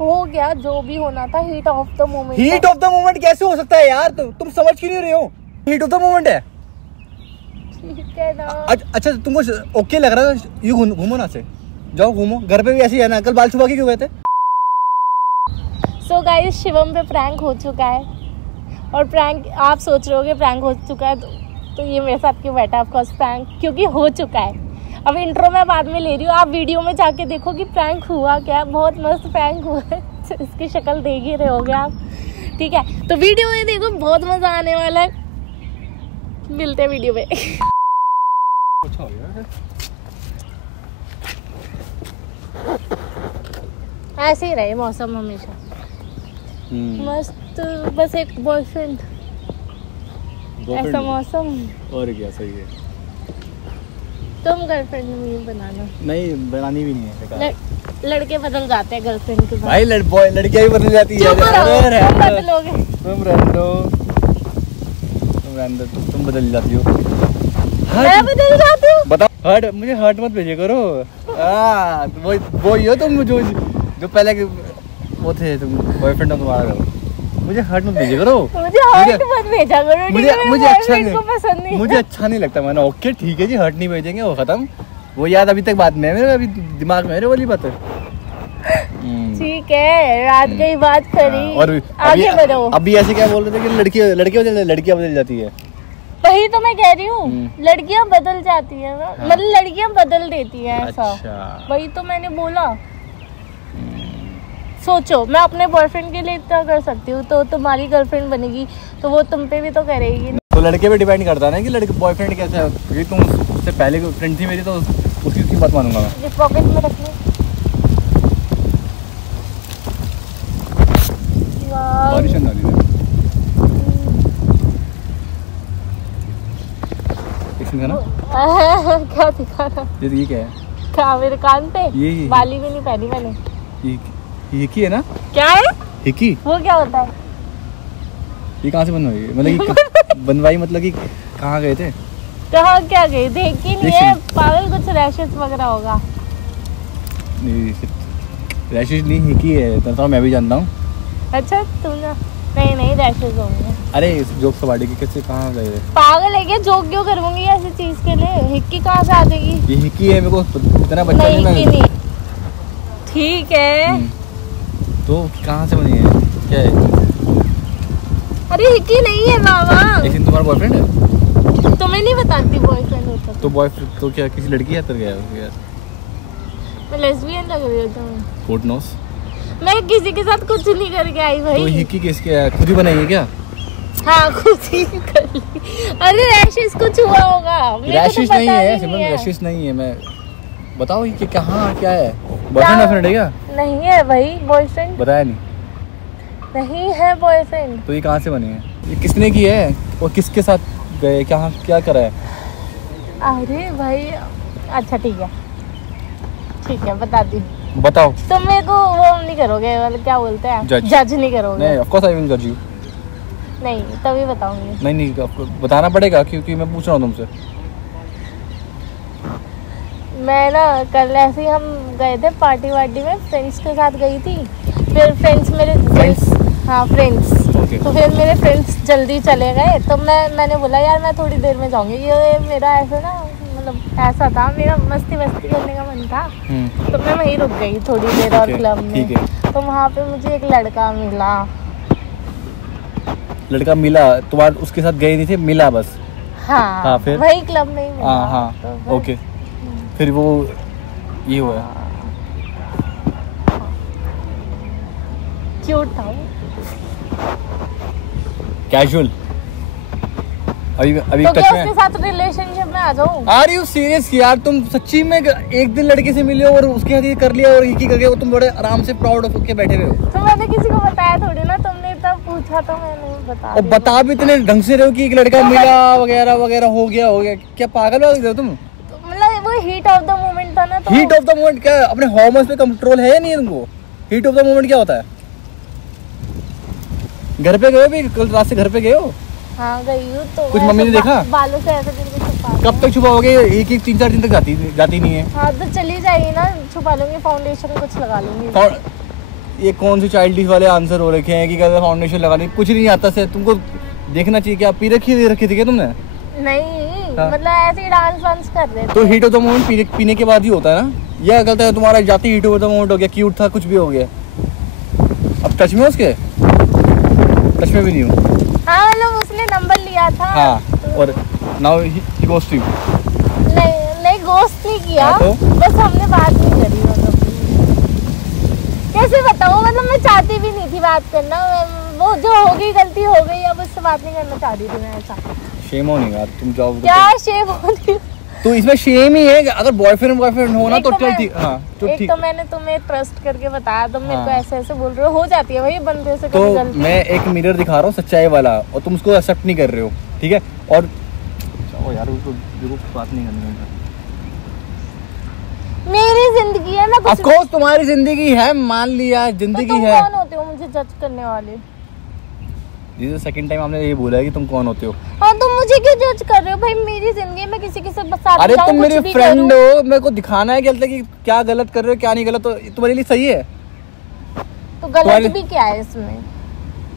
हो गया जो भी होना था, heat of the moment. Heat of the moment कैसे हो सकता है यार? तुम समझ क्यों नहीं रहे हो? हीट ऑफ द मोमेंट है। ठीक है ना। अच्छा तुमको ओके लग रहा है? यू घूमो ना से, जाओ घूमो, घर पे भी ऐसे ही है ना। कल बाल छुपा के क्यों गए थे? सो गाइस, शिवम पे प्रैंक हो चुका है, और प्रैंक आप सोच रहे होगे प्रैंक हो चुका है तो ये मेरे साथ क्यों बैठा है? ऑफकोर्स प्रैंक क्योंकि हो चुका है। अब इंट्रो मैं बाद में ले रही हूँ, आप वीडियो में जाके देखो कि प्रैंक हुआ क्या। बहुत मस्त प्रैंक हुआ है, इसकी शक्ल देख ही रहे होगे आप, ठीक है? तो वीडियो में देखो, बहुत मजा आने वाला है। मिलते हैं वीडियो में। ऐसे ही रहे मौसम हमेशा मस्त, बस एक बॉयफ्रेंड ऐसा मौसम। और क्या, सही है। तुम गर्लफ्रेंड नहीं बनाना। नहीं, बनानी भी नहीं है। लड़के बदल जाते हैं गर्लफ्रेंड के साथ। भाई लड़कियां भी बदल जाती है। तुम बदलोगे। तुम बदल जाती हो। मैं बदल जाती हूँ। बताओ, मुझे हर्ट मत भेजे करो। वो ही हो तुम, जो पहले वो थे, तुम बॉयफ्रेंड हो तुम्हारा। मुझे हर्ट मत भेजा करो। मुझे हर्ट मत भेजा करो। मुझे अच्छा नहीं, पसंद नहीं, मुझे अच्छा नहीं लगता। मैंने ओके ठीक है जी, हर्ट नहीं भेजेंगे, वो खत्म। वो याद अभी तक बात में है मेरे, अभी दिमाग में मेरे वाली बात है। ठीक है, रात गई बात करी। और आगे बढ़ो। अभी ऐसे क्या बोल रहे थे कि लड़कियां बदल जाती है। वही तो मैं कह रही हूँ, लड़कियां बदल जाती है ना। मतलब लड़कियां बदल देती है ऐसा। अच्छा। वही तो मैंने बोला। सोचो, मैं अपने बॉयफ्रेंड के लिए इतना कर सकती हूँ, तो तुम्हारी गर्लफ्रेंड बनेगी तो वो तुम पे भी तो करेगी। तो लड़के पे डिपेंड करता है ना कि लड़के बॉयफ्रेंड कैसा है। क्योंकि तुम उससे पहले फ्रेंड थी मेरी, तो उसकी बात मानूंगा मैं। इस पॉकेट में रख लो। बारिश ना दी ना। क्या दिखा रहा? ये क्या है? क्या मेरे कान पे? ये बाली भी नहीं पहनी मैंने। हिकी है ना? क्या है हिकी? वो क्या होता है? ये कहाँ से बनवाई? मतलब बनवाई मतलब कि कहाँ गए थे? कहाँ क्या गए? देखी नहीं है पागल, कुछ रैशेस वगैरह होगा। नहीं, रैशेस नहीं, हिकी है तो मैं भी जानता हूँ। अच्छा तुम ना? नहीं रैशेस होंगे। अरे जोक सवारी की कैसे, कहाँ गए थे? पागल है क्या? जोक क्यों करूँगी ऐसी चीज के लिए? हिक्की कहाँ से आ जाएगी? ये हिक्की है, मेरे को इतना बच्चा नहीं। ठीक है, तो कहाँ से बनी है? क्या है? अरे हिक्की नहीं है बाबा। लेकिन तुम्हारा बॉयफ्रेंड है? तुम्हें नहीं बताती बॉयफ्रेंड होता तो बॉयफ्रेंड तो क्या किसी लड़की हाथ कर गया यार? मैं लेस्बियन लग रही हूँ तुम्हें? कोट नोस। मैं किसी के साथ कुछ नहीं करके आई भाई। तो हिक्की किसके है? खुद ही बनाई है क्या? हाँ, खुद ही कर ली। अरे रैशेस कुछ हुआ होगा। रैशेस नहीं है सिमरन, रैशेस नहीं है। मैं बताओ कि कहाँ क्या है? बॉयफ्रेंड फ्रेंड है क्या? नहीं है भाई बॉयफ्रेंड। बताया नहीं है बॉयफ्रेंड। तो ये कहाँ से बनी है? ये किसने की है और किसके साथ गए, कहाँ क्या करा है? अरे भाई अच्छा ठीक है बताती हूँ। बताओ। तुम मेरे को वो नहीं करोगे, मतलब क्या बोलते हैं, जज नहीं करोगे? नहीं, ऑफ कोर्स आई विल जज यू। नहीं तभी बताऊंगी। नहीं आपको बताना पड़ेगा क्योंकि मैं पूछ रहा हूँ तुमसे। मैं ना कल ऐसे ही हम गए थे पार्टी में, फ्रेंड्स के साथ गई थी। फिर फ्रेंड्स हाँ फ्रेंड्स। तो फिर मेरे फ्रेंड्स जल्दी चले गए, तो मैंने बोला यार मैं थोड़ी देर में जाऊंगी। ये मेरा ऐसा ना, मतलब ऐसा था, मेरा मस्ती करने का मन था, तो मैं वहीं रुक गई थोड़ी देर और क्लब में। तो वहाँ पे मुझे एक लड़का मिला। तुम्हारे उसके साथ गए नहीं थे, मिला बस? हाँ फिर वही क्लब में ही मिला। हाँ तो ओके। फिर वो ये हुआ? क्यूट था वो, कैजुअल। अभी तो क्या उसके साथ रिलेशनशिप में आ जाऊं? आर यू सीरियस यार? तुम सच्ची में एक दिन लड़के से मिले और उसके साथ ये कर लिया और एक ही करके तुम बड़े आराम से प्राउड होके बैठे हुए हो? तो मैंने किसी को बताया थोड़ी ना, तुमने तब पूछा तो मैंने बता। और बता भी इतने ढंग से रहे हो कि एक लड़का मिला वगैरह हो गया। क्या पागल हो गए तुम? मतलब वो हीट ऑफ द मोमेंट था ना। तो हीट ऑफ द मोमेंट क्या? अपने हार्मोन्स पे कंट्रोल है या नहीं तुमको? हीट ऑफ द मोमेंट क्या होता है? घर पे गए हो भी? कल रात से घर पे गए हो? हाँ गई हूँ। तो कुछ मम्मी ने देखा? बालों से ऐसे करके छुपा। कब तक छुपाओगे? एक 3-4 दिन तक जाती नहीं है। हाँ तो चली जाएगी ना, छुपा लूंगी, फाउंडेशन कुछ लगा लूंगी। ये कौन से चाइल्डिश वाले आंसर हो रखे हैं कि कहते फाउंडेशन लगानी, कुछ नहीं आता से तुमको देखना चाहिए। क्या पी रखी थी क्या तुमने? नहीं मतलब ऐसे ही डांस वांस कर रहे थे। तो हीट ऑफ द मोमेंट पीने के बाद ही होता है ना? यह गलत है तुम्हारा, जाती हीट ऑफ द मोमेंट हो गया, क्यूट था, कुछ भी हो गया। अब टच में उसके? टच में भी नहीं हूँ। हाँ मतलब उसने नंबर लिया था। हाँ और नाउ ही गोस्ट यू। नहीं गोस्ट नहीं किया। हाँ, तो? बस हमने बात नहीं करी। मतलब कैसे बताऊँ, मतलब मैं चाहती भी नहीं थी बात करना। वो जो हो गई गलती हो गई, अब उससे बात नहीं करना चाहती थी मैं। ऐसा शेम होने का तुम जाओ। क्या शेम होने? तो इसमें शेम ही है। अगर बॉयफ्रेंड हो ना तो ठीक। हाँ तो एक ठीक। तो मैंने तुम्हें ट्रस्ट करके बताया, तुम मेरे को ऐसे ऐसे बोल रहे हो जाती है भाई बंदे से तो कभी गलती। मैं एक मिरर दिखा रहा हूँ सच्चाई वाला, और तुम उसको एक्सेप्ट नहीं कर रहे हो, ठीक है? और जाओ यार, उसको बात नहीं करनी है। मेरी जिंदगी है ना। ऑफ कोर्स तुम्हारी जिंदगी है, मान लिया जिंदगी तो तुम है। कौन होते हो मुझे जज करने वाले? ये सेकंड टाइम आपने ये बोला है कि तुम कौन होते हो। हाँ तुम मुझे क्यों जज कर रहे हो भाई? मेरी जिंदगी में किसी के साथ अरे तुम मेरी फ्रेंड हो, मेरे को दिखाना है कि क्या गलत कर रहे हो क्या नहीं गलत, तो तुम्हारे लिए सही है। तो गलत भी क्या है इसमें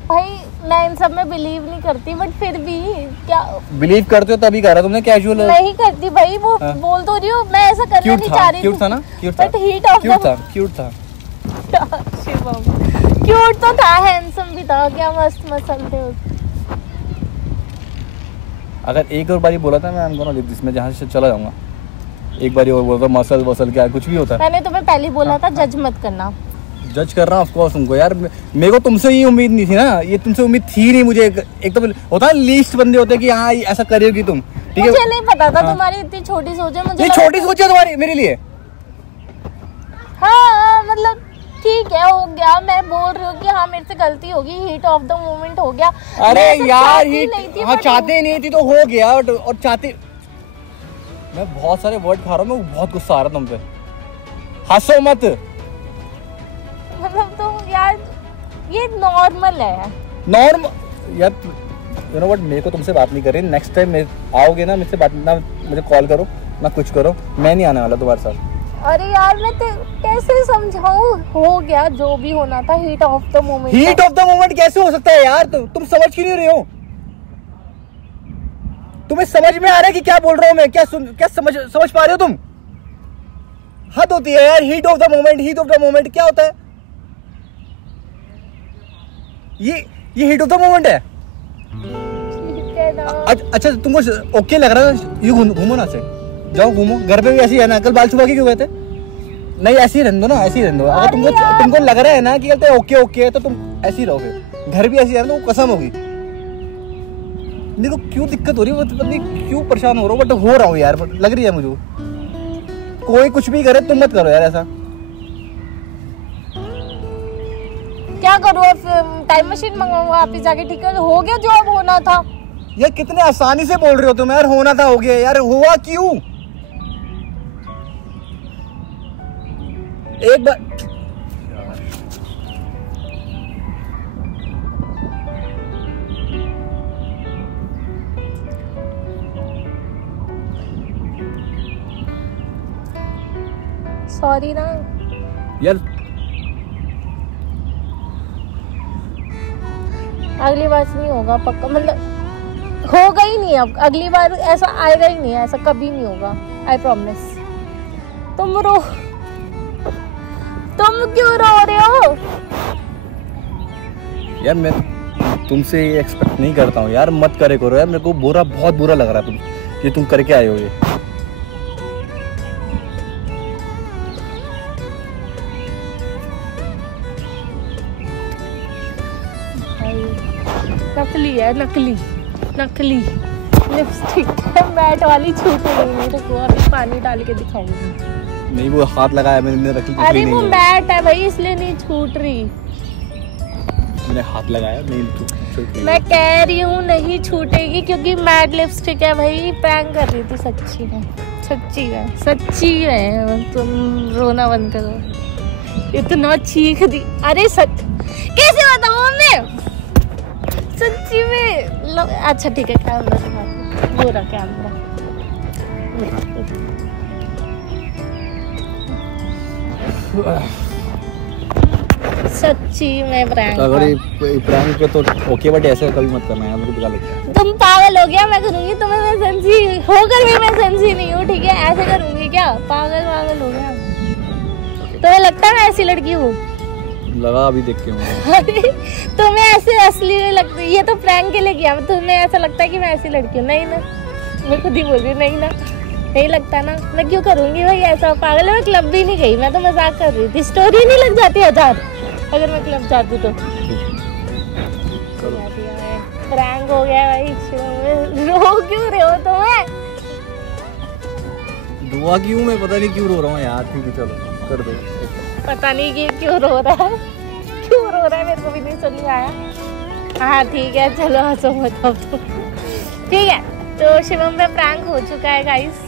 भाई? मैं इन सब में बिलीव नहीं करती, बट फिर भी क्या बिलीव करते हो तभी कर रहा तुमने कैजुअल नहीं करती भाई। वो बोल तो रही हूँ, मैं ऐसा करना नहीं चाह रही। क्यूट था ना? क्यूट था, क्यूट था। शिवम क्यूट तो था, हैंडसम भी था, क्या मस्त मसल थे उसके। अगर एक और बारी बोला था मैं गोना लिव दिस, मैं जहाँ से चला जाऊंगा। एक बारी और बोला था मसल वसल क्या कुछ भी होता है। मैंने तुम्हें पहले बोला था जज मत करना। जज कर रहा हूँ ऑफ कोर्स तुमको यार। मेरे को तुमसे ये उम्मीद नहीं थी ना, ये तुमसे उम्मीद थी नहीं मुझे। एक तो होता है लीस्ट बंदे होते हैं कि हाँ ऐसा करोगी तुम, ठीक है? मुझे नहीं पता था तुम्हारी इतनी छोटी सोच है। मुझे ये छोटी सोच है तुम्हारी मेरे लिए। हाँ मतलब ठीक है, हो गया। मैं बोल रही हूँ कि हाँ मेरे से गलती होगी, हीट ऑफ द मोमेंट हो गया। अरे यार हीट हाँ चाहते नहीं थी तो हो गया, और चाहते। मैं बहुत सारे वर्ड खा रहा हूँ, मैं बहुत गुस्सा आ रहा तुम पे। हंसो मत। मतलब तो यार ये नॉर्मल है। नॉर्मल यार, यू नो व्हाट, मेरे को तुमसे बात नहीं कर रही। नेक्स्ट टाइम आओगे ना मुझसे बात ना, मुझे कॉल करो ना कुछ करो, मैं नहीं आने वाला तुम्हारे साथ। अरे यार मैं कैसे समझाऊं? हो गया जो भी होना था, heat of the moment. Heat of the moment कैसे हो सकता है यार? तुम समझ क्यों नहीं रहे हो? तुम्हें समझ में आ रहा है कि क्या बोल रहा हूँ मैं? क्या समझ पा रहे हो तुम? हद होती है यार। हीट ऑफ द मोमेंट क्या होता है? ये हीट ऑफ द मोमेंट है। ठीक है ना। अच्छा तुमको ओके लग रहा है? ये घूमो ना से, जाओ घूमो। घर पे भी ऐसे ही है ना? कल बाल छुपा के क्यों गए थे? नहीं ऐसे ही रहने दो ना, ऐसे ही रहने दो। अगर तुमको लग रहा है ना कि कहते ओके ओके तो तुम ऐसे ही रहोगे। घर भी ऐसे ही रहना तो कसम होगी। देखो क्यों दिक्कत हो रही है, पता नहीं क्यों परेशान हो रहा हूँ, बट हो रहा हूँ यार, लग रही है मुझे। कोई कुछ भी करे तुम मत करो यार ऐसा। क्या करूँ? टाइम मशीन मंगाऊंगा वापिस जाके, ठीक है? हो गया जो अब होना था। यार कितने आसानी से बोल रहे हो तुम यार, होना था हो गया यार। हुआ क्यों? एक बार सॉरी ना यार, अगली बार से नहीं होगा पक्का। मतलब होगा ही नहीं, अब अगली बार ऐसा आएगा ही नहीं, ऐसा कभी नहीं होगा। I promise. तुम क्यों रो रहे हो? यार मैं तुमसे ये एक्सपेक्ट नहीं करता हूँ यार, मत करे करो यार। मेरे को बहुत बुरा लग रहा है तुम करके आए हो ये। नकली है, नकली लिपस्टिक है, मैट वाली छूट गई मेरे को। अभी पानी डाल के दिखाऊंगी। नहीं वो हाथ लगाया मैंने, रखी अरे वो मैट है भाई, इसलिए नहीं छूट रही। मैंने हाथ लगाया नहीं छूट रही। मैं कह रही हूँ नहीं छूटेगी क्योंकि मैट लिपस्टिक है भाई। प्रैंक कर रही थी सच्ची में। तुम रोना बंद करो। इतना चीख दी। अरे सच कैसे बताऊँ मैं? सच्ची में अच्छा ठीक है, कैमरा दिखा। वो रहा कैमरा। सच्ची में प्रैंक अगर ये प्रैंक पे तो ओके, बट ऐसे कभी मत करना यार, मेरे को बुरा लगता है। तुम पागल हो गया, मैं करूंगी तुम्हें, मैं सेंसी होकर भी मैं सेंसी नहीं हूँ, ठीक है? ऐसे करूंगी क्या? पागल पागल हो गया। तुम्हें लगता है मैं ऐसी लड़की हूँ? लगा अभी देख के मुझे। तुम्हें ऐसे असली नहीं लगती, ये तो प्रैंक के लिए किया। तुम्हें ऐसा लगता है कि मैं ऐसी लड़की हूँ? नहीं ना, मैं खुद ही बोल रही हूँ, नहीं ना, नहीं लगता ना। मैं क्यों करूंगी भाई ऐसा? पागल है, मैं क्लब भी नहीं गई, मैं तो मजाक कर रही थी। स्टोरी नहीं लग जाती 1000 अगर मैं क्लब जाती तो। प्रैंक हो गया भाई। रो क्यों रहे हो तुम्हें? दुआ क्यों, मैं पता नहीं क्यों रो रहा हूँ यार। ठीक है चलो कर दो। पता नहीं कि क्यों रो रहा है, क्यों रो रहा है, मेरे को भी नहीं समझ में आया। हाँ ठीक है, चलो हंसो मत अब तो। ठीक है, तो शिवम पे प्रैंक हो चुका है गाइस।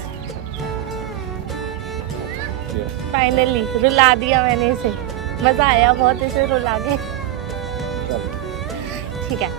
फाइनली रुला दिया मैंने इसे। मजा आया बहुत इसे रुला के। ठीक है।